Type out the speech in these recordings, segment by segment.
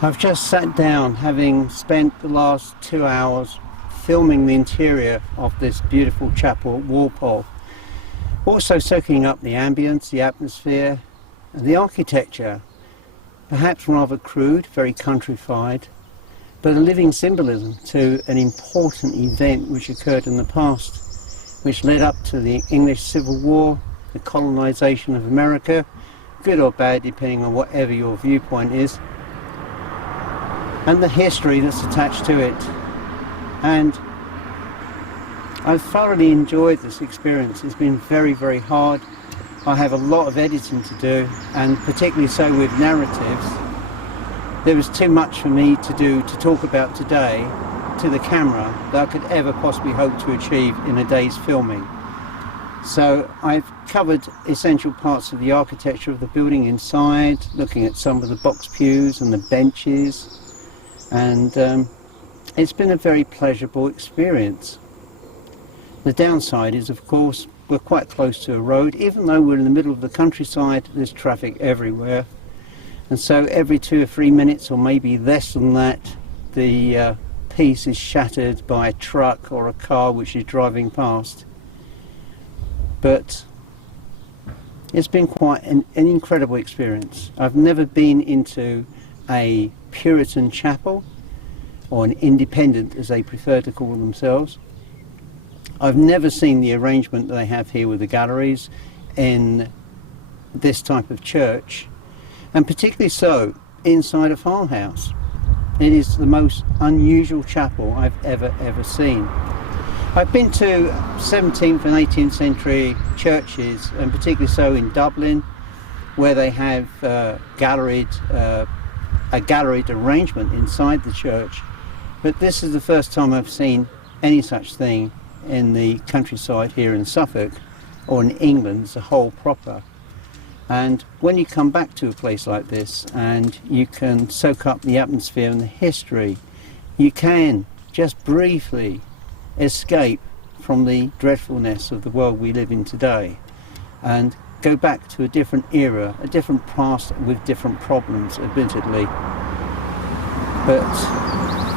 I've just sat down, having spent the last 2 hours filming the interior of this beautiful chapel at Walpole. Also soaking up the ambience, the atmosphere, and the architecture. Perhaps rather crude, very countrified, but a living symbolism to an important event which occurred in the past, which led up to the English Civil War, the colonisation of America, good or bad depending on whatever your viewpoint is, and the history that's attached to it. And I've thoroughly enjoyed this experience. It's been very, very hard. I have a lot of editing to do, and particularly so with narratives. There was too much for me to do to talk about today to the camera that I could ever possibly hope to achieve in a day's filming. So I've covered essential parts of the architecture of the building inside, looking at some of the box pews and the benches, and it's been a very pleasurable experience. The downside is, of course, we're quite close to a road. Even though we're in the middle of the countryside, there's traffic everywhere. And so every 2 or 3 minutes, or maybe less than that, the peace is shattered by a truck or a car which is driving past. But it's been quite an incredible experience. I've never been into a Puritan chapel, or an independent as they prefer to call themselves. I've never seen the arrangement that they have here with the galleries in this type of church, and particularly so inside a farmhouse. It is the most unusual chapel I've ever seen. I've been to 17th and 18th century churches, and particularly so in Dublin, where they have a galleried arrangement inside the church. But this is the first time I've seen any such thing in the countryside here in Suffolk, or in England as a whole proper. And when you come back to a place like this and you can soak up the atmosphere and the history, you can just briefly escape from the dreadfulness of the world we live in today and go back to a different era, a different past with different problems, admittedly. But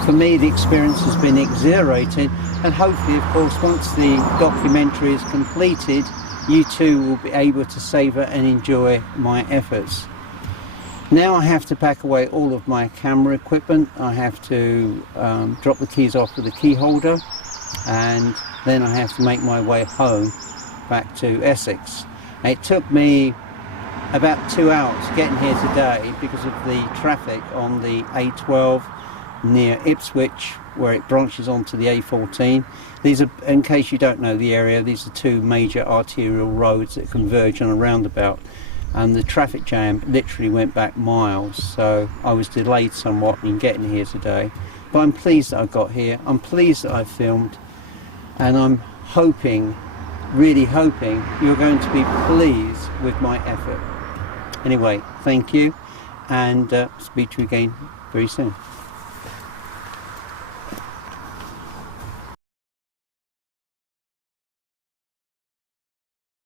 for me, the experience has been exhilarating, and hopefully, of course, once the documentary is completed, you too will be able to savour and enjoy my efforts. Now I have to pack away all of my camera equipment. I have to drop the keys off with the key holder, and then I have to make my way home back to Essex. It took me about 2 hours getting here today because of the traffic on the A12 near Ipswich, where it branches onto the A14. These are, in case you don't know the area, these are two major arterial roads that converge on a roundabout, and the traffic jam literally went back miles, so I was delayed somewhat in getting here today. But I'm pleased that I got here, I'm pleased that I filmed, and I'm hoping, really hoping, you're going to be pleased with my effort. Anyway, thank you, and speak to you again very soon.